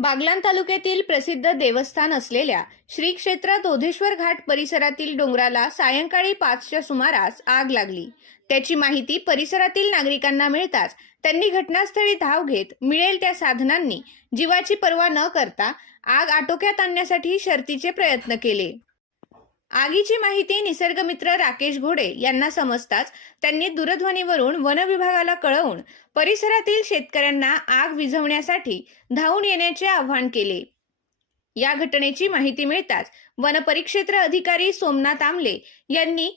बागलाण तालुक्यातील प्रसिद्ध देवस्थान असलेल्या श्री क्षेत्र दोधेश्वर घाट परिसरातील डोंगराला सायंकाळी पाचच्या सुमारास आग लागली. त्याची माहिती परिसरातील नागरिकांना मिळताच त्यांनी घटनास्थळी धाव घेत मिळेल त्या साधनांनी जीवाची पर्वा न करता आग आटोक्यात आणण्यासाठी शर्तीचे प्रयत्न केले. आगीची माहिती निसर्गमित्र राकेश घोडे यांना समजताच त्यांनी दूरध्वनीवरून वन विभागाला कळवून परिसरातील शेतकऱ्यांना आग विझवण्यासाठी धावून येण्याचे आवाहन केले. या घटनेची माहिती मिळताच वनपरिक्षेत्र अधिकारी सोमनाथ आमले यांनी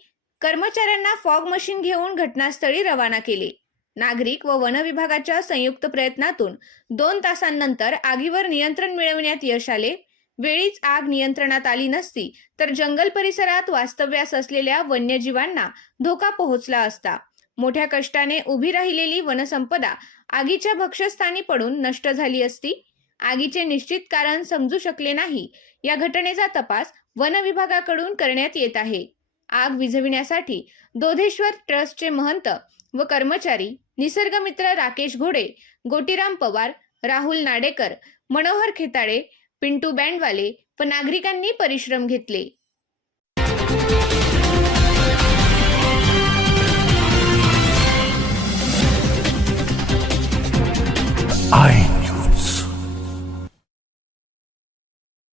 कर्मचाऱ्यांना फॉग मशीन घेऊन घटनास्थळी रवाना केले. नागरिक व वन विभागाच्या संयुक्त प्रयत्नातून दोन तासांनंतर आगीवर नियंत्रण मिळवण्यात यश आले. वेळीच आग नियंत्रणात आली नसती तर जंगल परिसरात वास्तव्यास असलेल्या वन्यजीवांना धोका पोहोचला असता. मोठ्या कष्टाने उभी राहिलेली वनसंपदा आगीच्या भक्षस्थानी पडून नष्ट झाली असती. आगीचे निश्चित कारण समजू शकले नाही. या घटनेचा तपास वन विभागाकडून करण्यात येत आहे. आग विझविण्यासाठी दोधेश्वर ट्रस्टचे महंत व कर्मचारी निसर्गमित्र राकेश घोडे गोटीराम पवार राहुल नाडेकर मनोहर खेताळे पिंटू बँडवाले व नागरिकांनी परिश्रम घेतले.